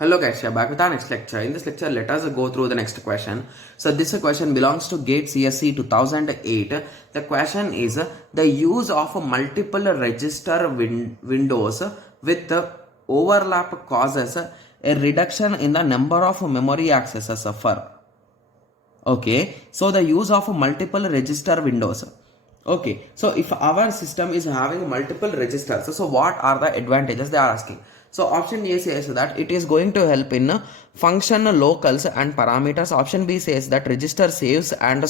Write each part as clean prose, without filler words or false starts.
Hello guys, we are back with our next lecture. In this lecture, let us go through the next question. So this question belongs to GATE CSE 2008. The question is the use of multiple register windows with overlap causes a reduction in the number of memory accesses for. Okay, so the use of multiple register windows. Okay, so if our system is having multiple registers, so what are the advantages they are asking? So option A says that it is going to help in function locals and parameters. Option B says that register saves and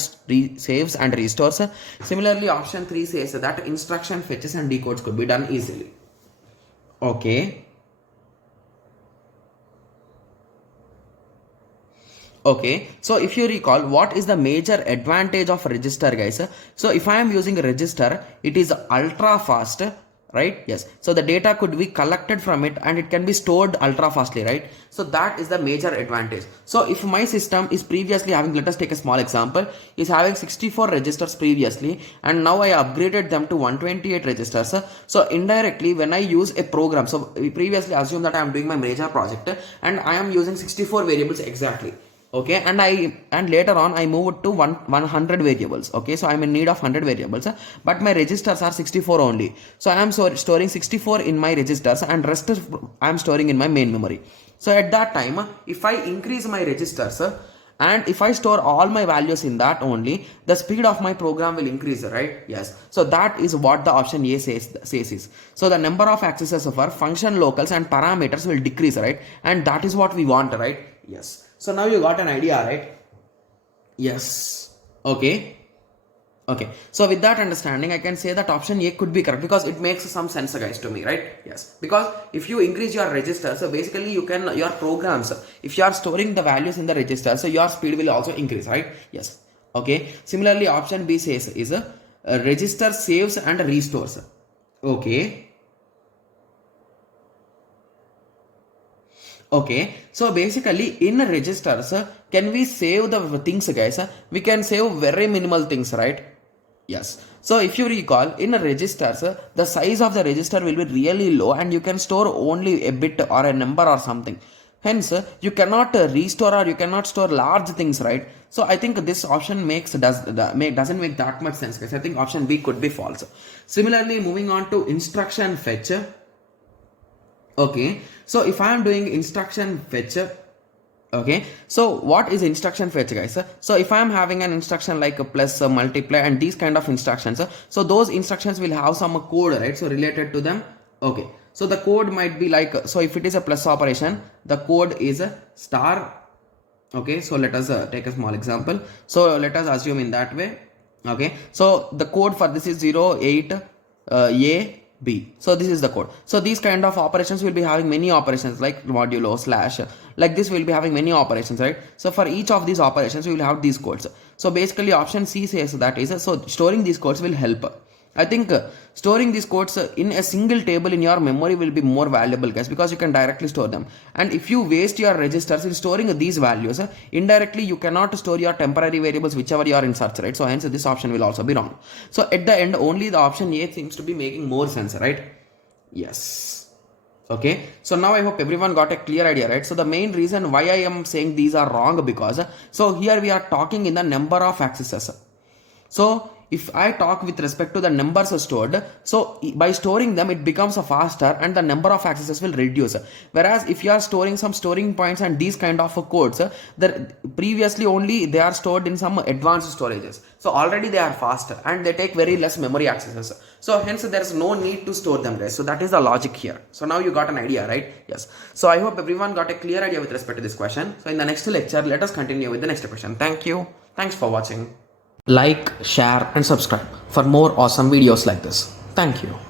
restores. Similarly, option 3 says that instruction fetches and decodes could be done easily. Okay. Okay, so if you recall, what is the major advantage of register, guys? So if I am using a register, it is ultra fast, right? Yes, so the data could be collected from it and it can be stored ultra fastly, right? So that is the major advantage. So if my system is previously having, let us take a small example, is having 64 registers previously, and now I upgraded them to 128 registers. So indirectly, when I use a program, so we previously assume that I am doing my major project and I am using 64 variables exactly. Okay, and later on I move it to 100 variables. Okay, so I'm in need of 100 variables, but my registers are 64 only. So I am storing 64 in my registers and rest I am storing in my main memory. So at that time, if I increase my registers and if I store all my values in that only, the speed of my program will increase, right? Yes, so that is what the option A says is. So the number of accesses of our function locals and parameters will decrease, right? And that is what we want, right? Yes. So now you got an idea, right? Yes. Okay. Okay. So with that understanding, I can say that option A could be correct because it makes some sense, guys, to me, right? Yes. Because if you increase your register, so basically you can, your programs, if you are storing the values in the register, so your speed will also increase, right? Yes. Okay. Similarly, option B says is a register saves and restores. Okay. Okay, so basically in registers, can we save the things, guys? We can save very minimal things, right? Yes. So if you recall, in registers, the size of the register will be really low and you can store only a bit or a number or something. Hence, you cannot restore or you cannot store large things, right? So I think this option doesn't make that much sense, guys. I think option B could be false. Similarly, moving on to instruction fetch. Okay, so if I am doing instruction fetch, okay, so what is instruction fetch, guys? So if I am having an instruction like a plus, multiply and these kind of instructions, so those instructions will have some code, right? So related to them. Okay, so the code might be like, so if it is a plus operation, the code is a star. Okay, so let us take a small example. So let us assume in that way. Okay, so the code for this is 08 A B. So this is the code. So these kind of operations will be having many operations like modulo slash, like this will be having many operations, right? So for each of these operations we will have these codes. So basically option C says that is, so storing these codes will help. I think storing these codes in a single table in your memory will be more valuable, guys, because you can directly store them. And if you waste your registers in storing these values, indirectly you cannot store your temporary variables whichever you are in search, right? So hence this option will also be wrong. So at the end, only the option A seems to be making more sense, right? Yes. Okay, so now I hope everyone got a clear idea, right? So the main reason why I am saying these are wrong because, so here we are talking in the number of accesses. So if I talk with respect to the numbers stored, so by storing them it becomes faster and the number of accesses will reduce. Whereas if you are storing some storing points and these kind of codes, previously only they are stored in some advanced storages. So already they are faster and they take very less memory accesses. So hence there is no need to store them, guys. So that is the logic here. So now you got an idea, right? Yes. So I hope everyone got a clear idea with respect to this question. So in the next lecture, let us continue with the next question. Thank you. Thanks for watching. Like, share and subscribe for more awesome videos like this. Thank you.